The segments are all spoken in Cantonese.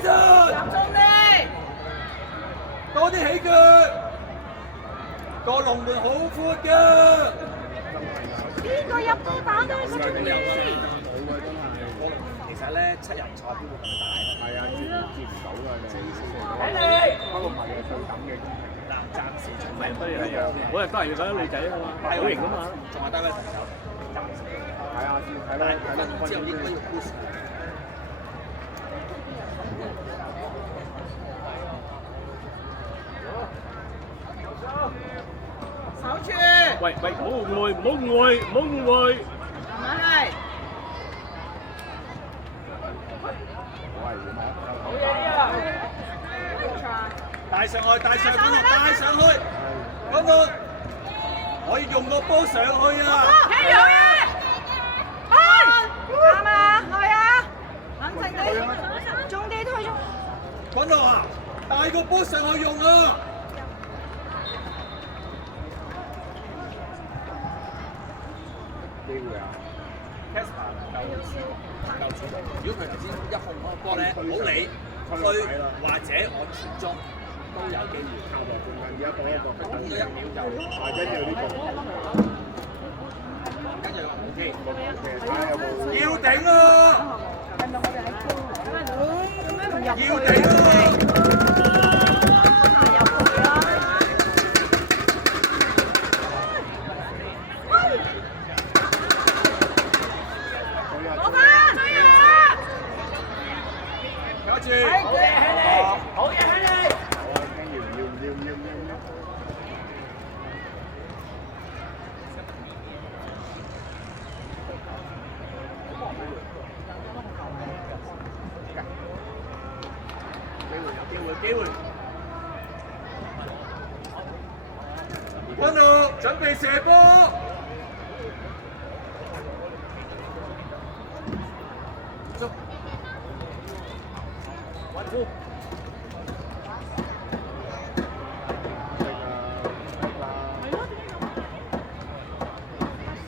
陣，集中啲，多啲起腳，個龍門好闊㗎。邊個入波打都係個中意。其實咧，7人賽邊會咁大？係啊，接唔到㗎你。睇你。不過唔係啊，對等嘅公平。嗱，暫時仲係不如係啊！嗰日翻嚟要睇女仔啊嘛，好型啊嘛，仲係得位朋友。睇下先，睇啦，睇啦，之後應該要 push。守住。喂喂，唔好誤會，唔好誤會，唔好誤會。係。好嘢啊！帶上去，帶上去，帶上去。嗰度可以用個波上去啊！加油啊！啱啊，係啊，冷靜啲，重啲推中。嗰度啊，帶個波上去用啊！機會啊 Casper 能夠主動，如果佢頭先一控嗰個波咧，唔好理推或者我傳中都有機會。靠在中間，而家講一個，等咗1秒就，跟住呢個，跟住 OK，睇下有冇要頂啊！要頂啊！搞住！好嘢，喺你！機會！安路準備射波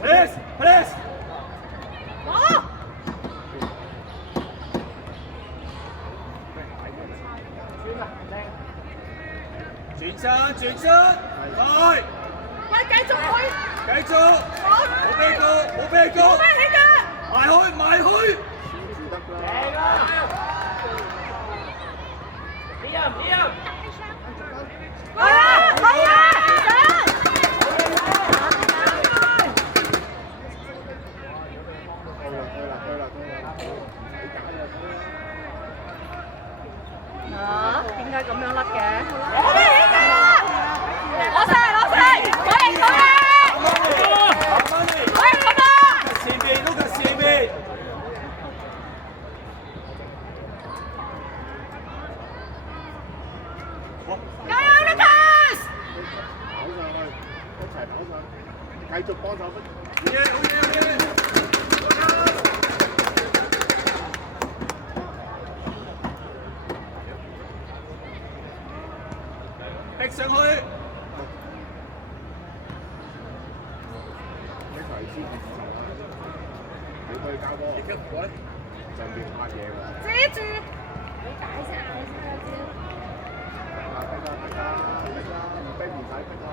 ！Please！轉身，來！喂，繼續去！繼續！冇俾告，冇俾告！埋去，埋去！嚟啦！係啊，係啊！啊？點解咁樣甩嘅？攞勢！可以！前面都係前面。加油 ，Lucas！跑上去，一齊跑上去，繼續幫手。好嘢！逼上去。一齊先20啊！你可以交波。上邊拍嘢喎。遮住。唔逼唔使逼啦。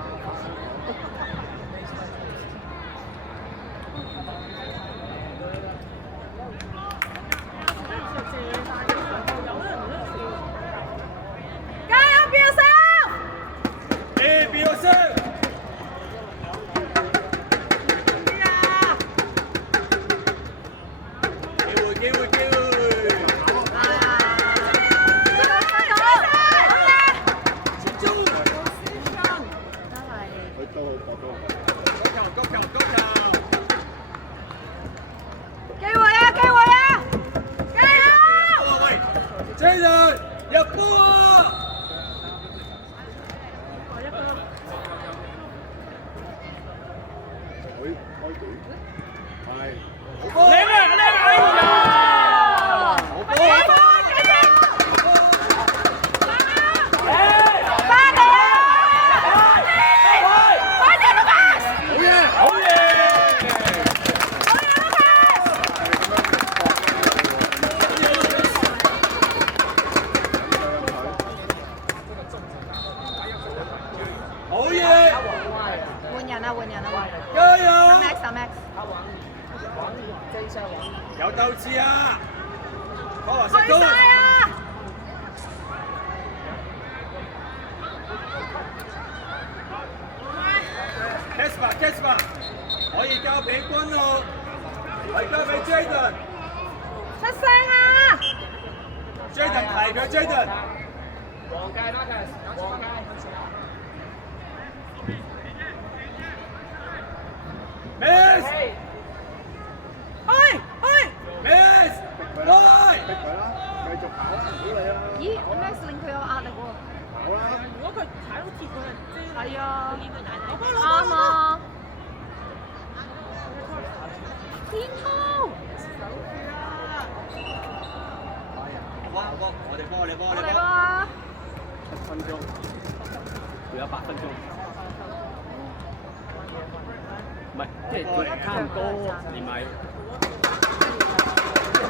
加油，變身！變身！機會！Jaden 入波啊！開隊，係。換人啊，換人啊，加油！阿 Max 阿 Max，有鬥志啊！我話去晒啊！ Kesma，可以交俾君浩，可以交俾 Jaden。出聲啊 ！Jaden 提佢 Jaden。黃界 Marcus， 黃界。Miss， 去 Miss， 逼佢啦，繼續跑啦，唔好理啦。咦，阿 Max 令佢有壓力喎。跑啦！如果佢踩到鐵，佢係係啊，啱啱啊！天空，我哋幫，你幫，我哋啊！ 7分鐘，仲有8分鐘。唔係，即係佢差唔多連埋，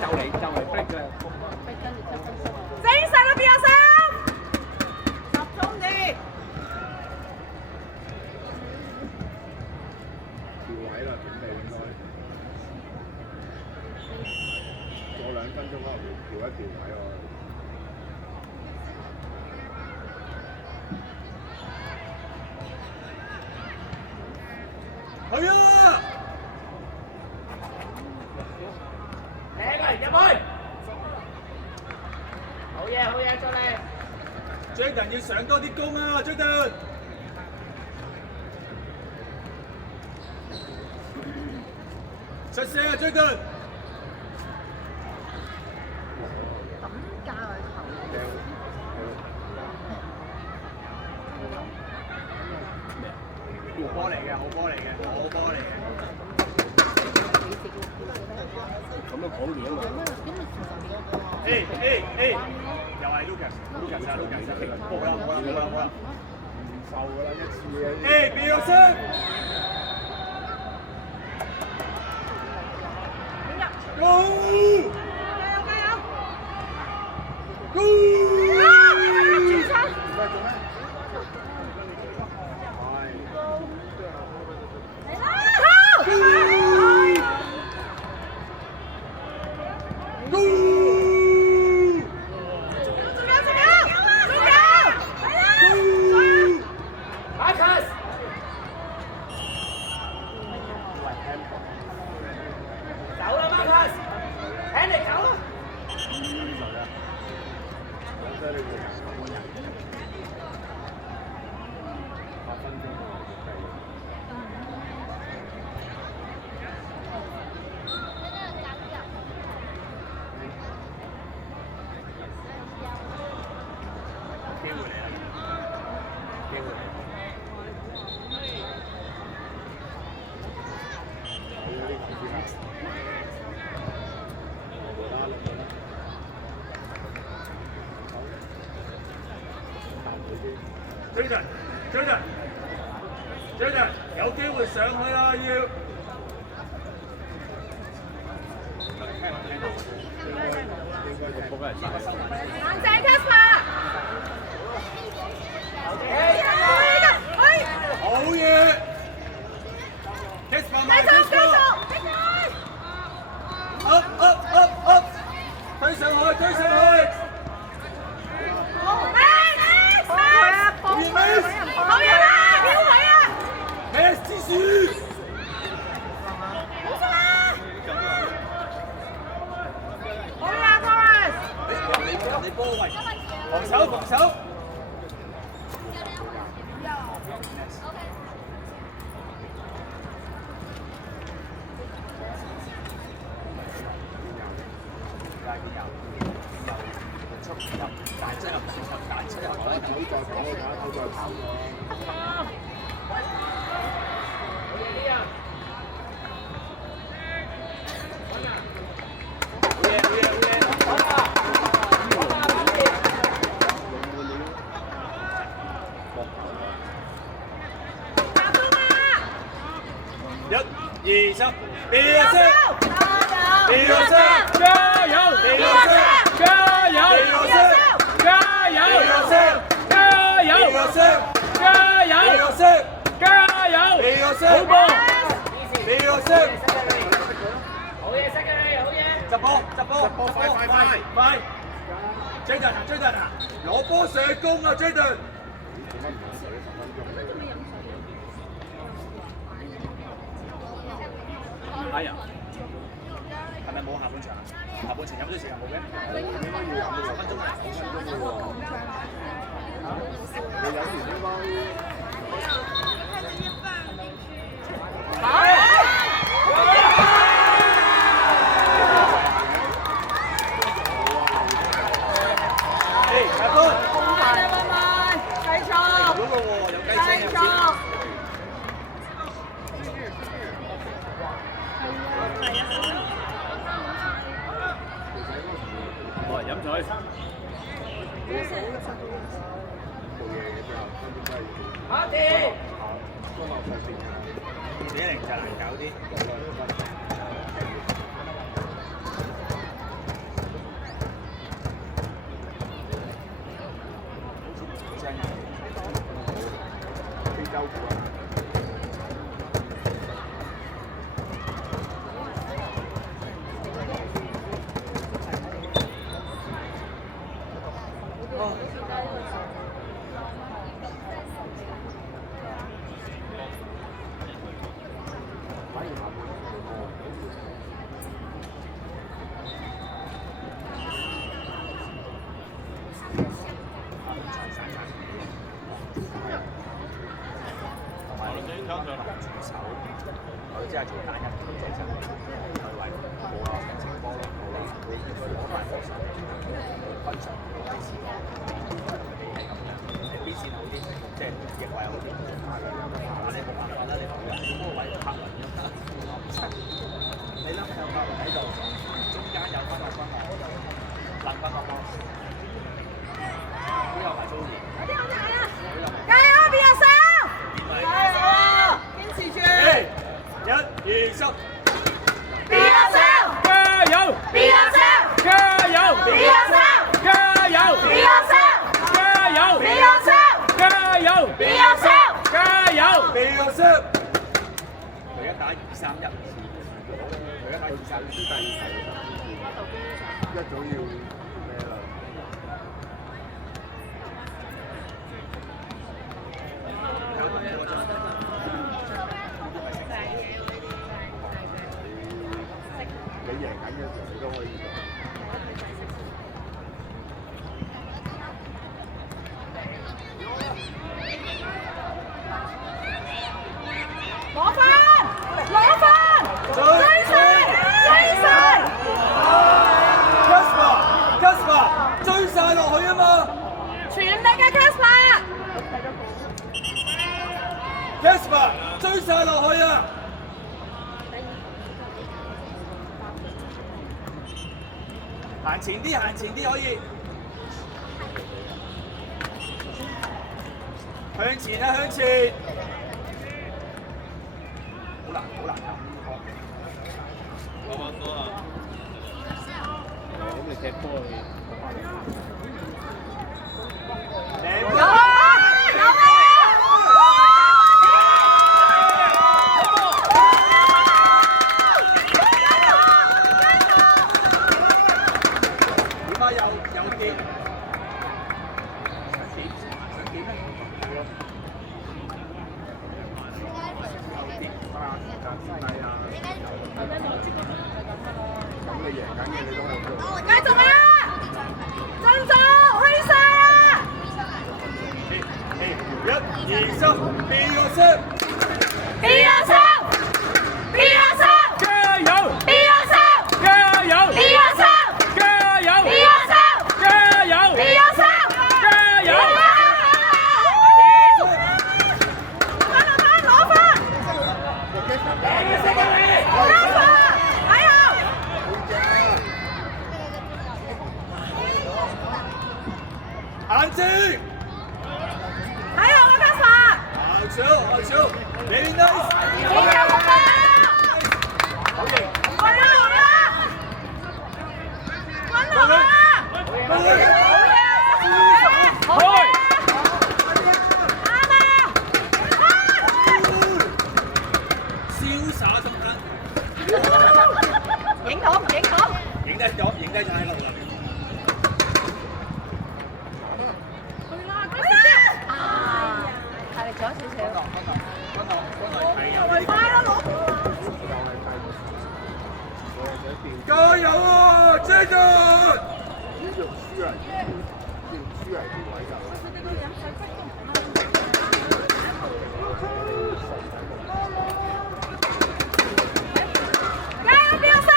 就嚟逼啦。精神啦，邊有心？集中啲。調位啦，準備應該過2分鐘可能調一調位喎。去啊！嚟佢入去。好嘢，好嘢，再嚟。 Jaden 要上多啲攻啊 ，Jaden！ 出聲啊 ，Jaden！ 抌架佢頭。好波嚟嘅，好波嚟嘅，好波嚟嘅。咁樣講嘢啊嘛。又係 Lucas 啊 ，Lucas 好啦，唔受㗎啦，一次嘅。變咗聲。Go！ 加油加油！ Go！ 轉身。做咩？Jaden，有機會上去啊！要。冷靜 Kasper。好嘢 ！Kasper 慢啲過。Up！ 推上去，推上去。 好嘢啦！跳佢啊 ！Max 之樹。好速啊！好嘢啊 ，Torres！ 你波位，防守防守。1、2、3，變色！變色！加油！變色！加油！變色！加油！變色！加油！變色！加油！變色！加油！變色，好波，俾個色，好嘢，識嘅你，好嘢。執波，快！Jayden 啊，攞波上攻啊 ，Jayden！哎呀，係咪冇下半場啊？下半場飲咗時間冇嘅？10分鐘啊！你飲完應該。冇人飲水。好啲。4-0就難搞啲。非洲股啊！佢真係做單一嘅啫，佢為冇啊情波咯，冇啊，佢可能係防守分場幾次咯，你邊線好啲，即係翼位好啲，但你冇辦法啦，你冇人嗰個位拍人㗎，你諗有拍人喺度，中間有分落分落，冷分落波，都有埋租年，加油，邊個上？加油！堅持住！ 1、2、10，邊個上？加油！邊個上？加油！邊個上？加油！邊個上？加油！邊個上？加油！邊個上？加油！俾個色。佢一打2-3-1，佢一打2-3-1，一早要咩啦？你贏緊嘅時候，你都可以。攞分！攞分！追晒！追晒 Kasper 追晒落去啊嘛！全力嘅 Kasper 追晒落去啊！行前啲可以。向前啊，向前！好難搞呢個。咁你踢波去。靚有波！啊！有啊！點解有跌？想點咧？咁你贏緊嘅你都可以做。繼續啊！進做，去晒啊！ 1、2、10，變個色！邊個上？邊個上？加油！邊個上？加油！邊個上？加油！邊個上？加油！邊個上？加油！攞分！眼睛！還有我幹啥？好球 ，very nice！ 好嘢！我啦！滾頭啦！好嘢！好嘢！啱啊！影到影到。影低咗喺度啦。大力咗少少。係有快啦，攞！加油啊 ，Jason！ 呢條輸係條位㗎。加油，表生！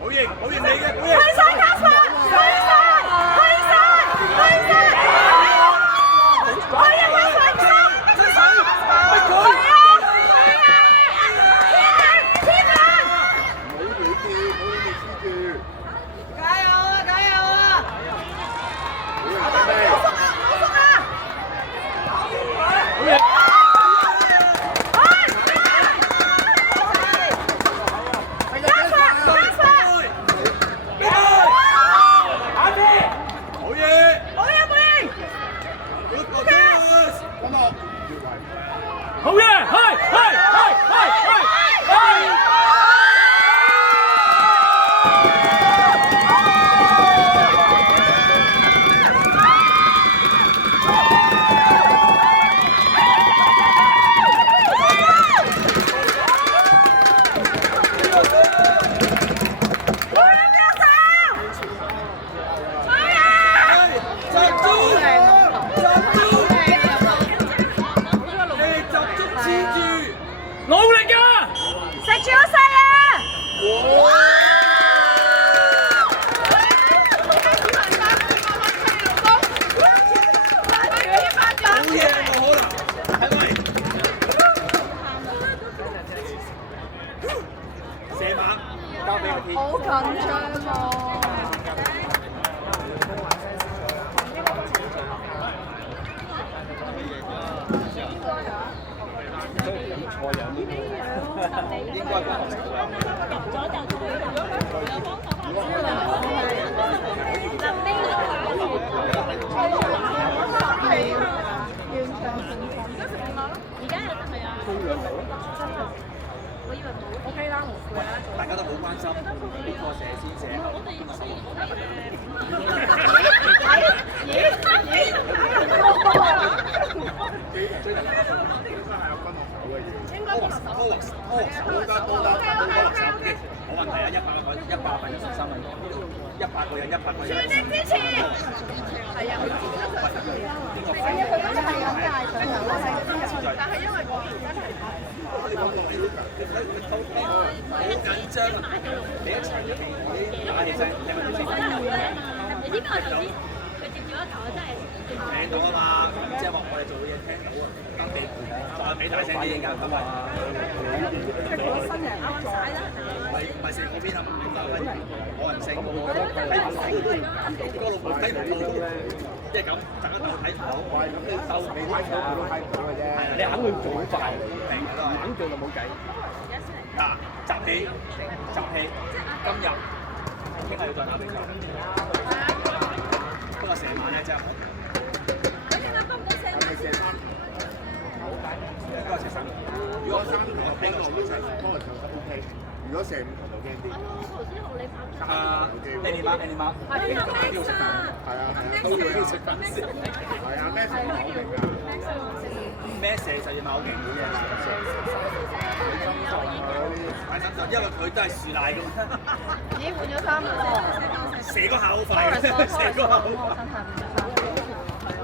好型你嘅，去晒卡神，去晒！好嘢，去！努力㗎！食住好細啊！射馬交俾個天。好緊張喎！應該入咗就大家都好關心邊個射先射後，邊個守門。冇問題啊！100個人13分鐘，100個人。全力支持！係啊，佢係啊，佢真係咁㗎，想有但係因為嗰邊真係好緊張啊！你一場入邊已經打起聲，聽唔聽到？你知唔知我頭先佢接住一球真係聽到啊嘛，即係話我哋做嘅嘢聽到啊，得你再俾大聲啲應該咁話。新人啱晒啦，唔係射嗰邊啊嘛，可能射嗰個睇唔到，個路睇唔到，即係咁，大家都睇唔到。咁你鬥你睇到佢都睇唔到嘅啫。係啊，你肯去做好快，平嘅都係。肯做就冇計。嗱，集氣，今日聽日要再打比賽。不過射馬咧真係好。應該射三。如果3球冰我都射多個球就 OK。如果射5球就驚啲。頭先同你拍你哋媽，係啊，都要食飯先。係啊，咩射好勁㗎？咩射就要好勁嘅啫。大心臟，因為佢都係樹賴㗎嘛。已經換咗衫啦喎，射個下好快，射個下好快。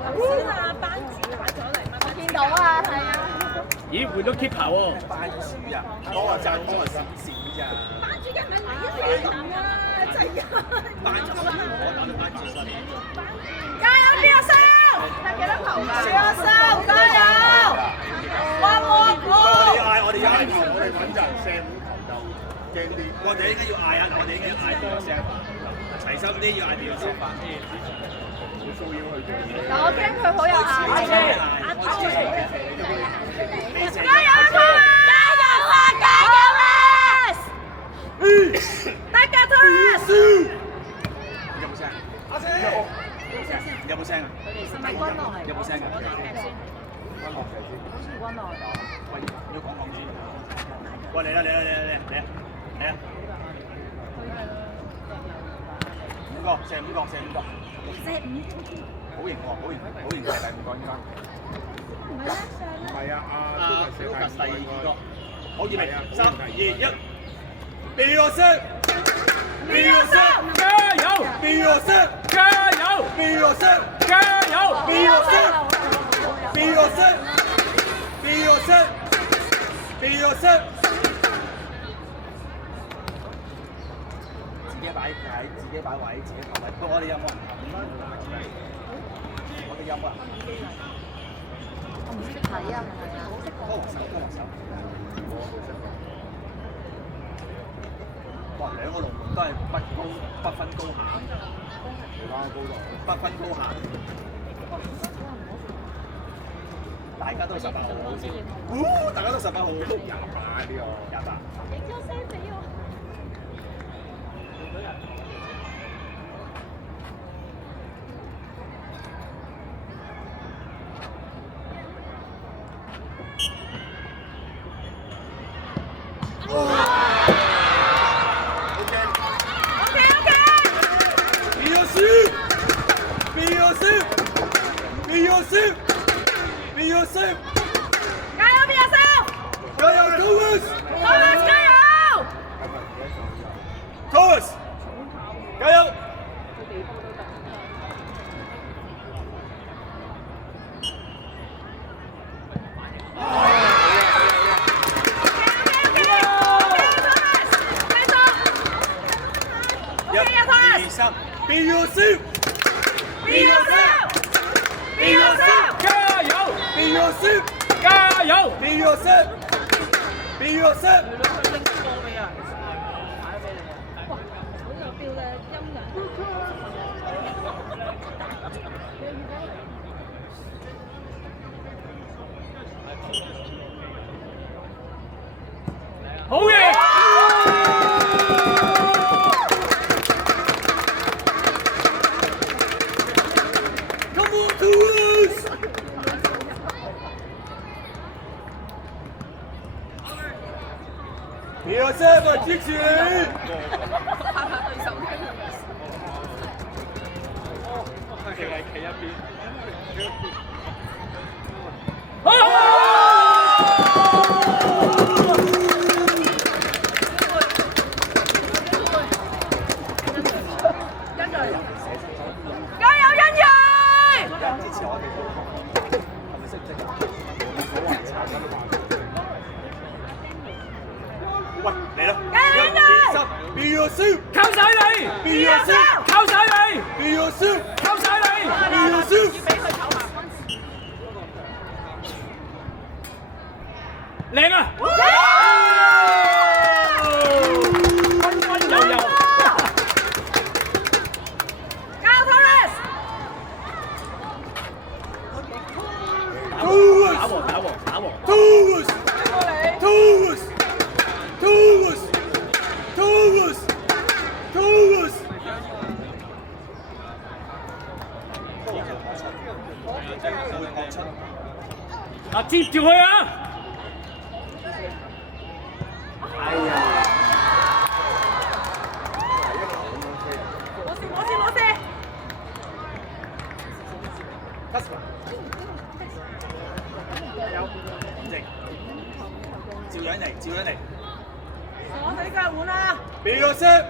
頭先啊，班主買咗嚟，我見到啊，係啊。咦，換咗 keeper 喎！班主啊，多啊賺多啊閃咋。班主今日嚟一齊打啊！真係班主我打到班主身。加油，邊個收？得幾多球㗎？邊個收？加油！哇！我哋要嗌球，我哋穩陣射5球就驚啲。我哋應該要嗌啊！我哋應該要嗌邊個聲？齊心啲要嗌邊個聲？好騷擾佢做嘢。嗱，我驚佢好有壓力。加油啊！加油啊！加油啊！第喂，嚟啦嚟啦嚟啦嚟啊嚟啊！五個，射五個，射五個。好型喎，好型，好型嘅第五個應該。唔係啊，阿第二個。好，預備，3、2、1。Biosip， 加油 Biosip， 加油 Biosip， 加油 Biosip， Biosip， Biosip， Biosip。自己擺位，自己擺位，自己投位。不過我哋有冇人投啦？我哋有冇人？我唔識睇啊，係咪啊？高手，高手。哇！兩個龍門都係不分高下，不分高下，大家都18號，好似，大家都18號，28呢個28。影咗聲俾我。Biosip， 加油 Biosip！ 加油 Thomas！ Thomas 加油 Thomas， 加油！Biosip， 加油 Biosip， 加油 Biosip， Biosip。好有 feel 嘅音量。好嘢 Come on, Thomas！ Biosip， 我支持你！拍拍對手嘅。淨係企一邊。加油欣睿！支持我哋，係咪識唔識啊？喂，嚟啦！1、2、3 ，Biosip， 靠晒你 Biosip， 靠晒你 Biosip， 靠晒你 Biosip。靚啊！温温柔柔。加油 Thomas！ 打和 Thomas， Thomas， Thomas， Thomas， Thomas。嗱，接住佢啊！冇事。照樣嚟。我哋嘅換啦。Biosip，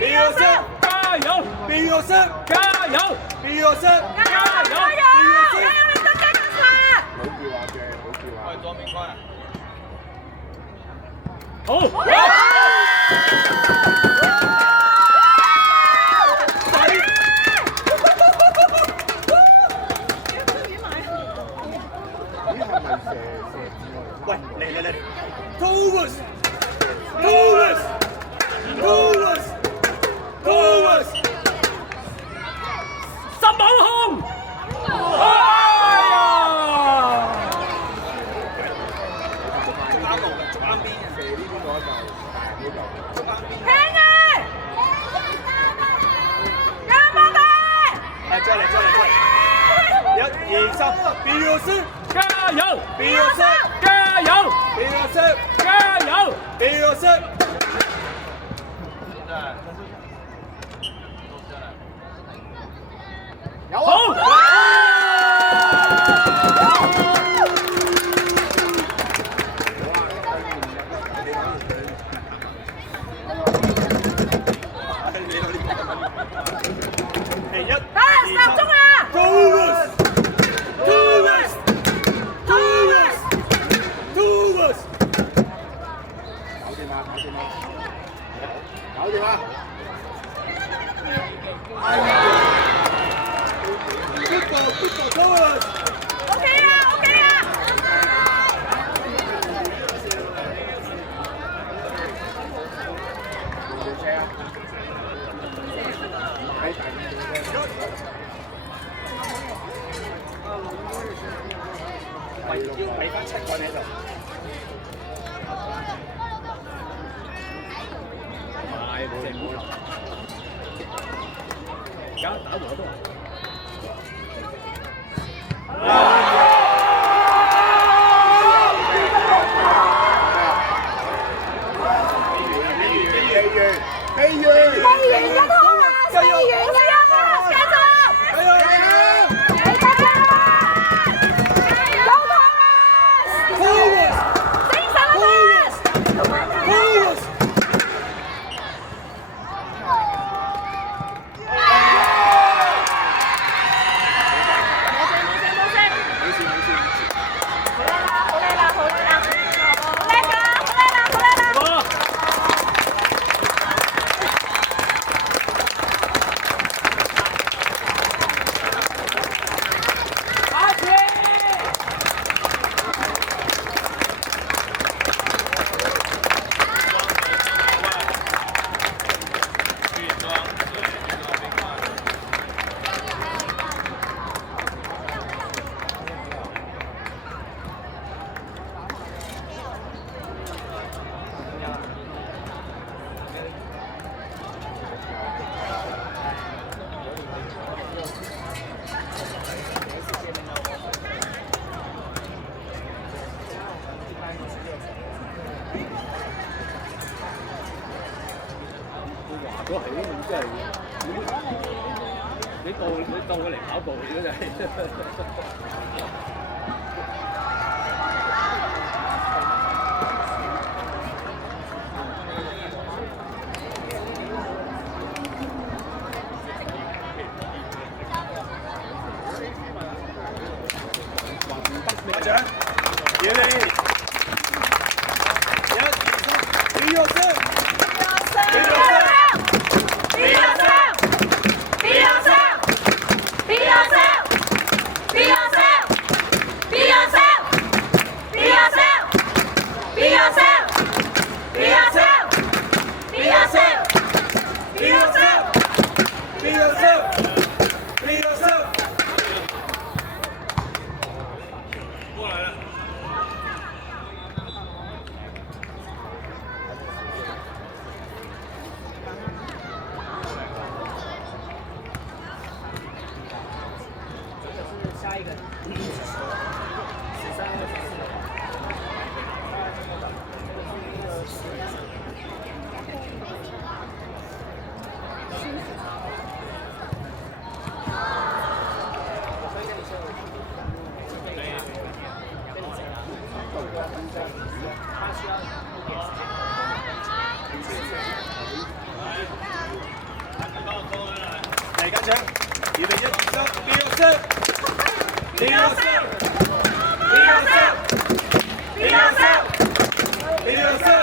Biosip， 加油 Biosip， 加油 Biosip， 加油！你得加啦！好叫話嘅，好叫話。我係左面關啊！好。咦，係咪射喂，嚟 ，Thomas， Thomas， Thomas， Thomas， 十寶控！哎呀！捉啱路嘅，捉啱邊嘅。射呢邊嗰就大嗰就。捉啱邊。聽啊！加油係，再嚟。1、2、3 ，Biosip， 加油 Biosip， 加油 Biosip， 加油要俾翻7個你喺度。快冇正冇流。而家打和都。話咗係咯，你真係你當佢嚟跑步嘅真係。家長，野利，1、2、3，俾我聲，俾我聲。嚟家長，預備1、2、3，俾我聲，俾我聲，俾我聲，俾我聲，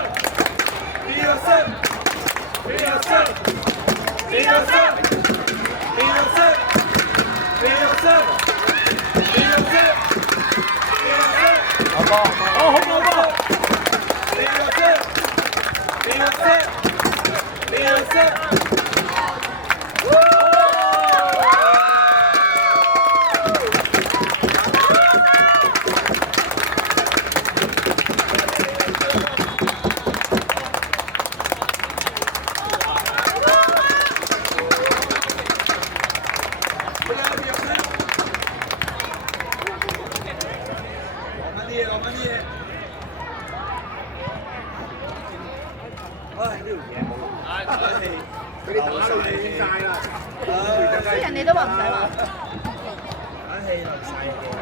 俾我聲，俾我聲，俾我聲，俾我聲，俾我聲，俾我聲，俾我聲，俾我聲，好波，好波，俾我聲，俾我聲，俾我聲。條嘢冇用。唉，俾你打到斷晒啦。啲人哋都話唔使話。打氣流晒嘅。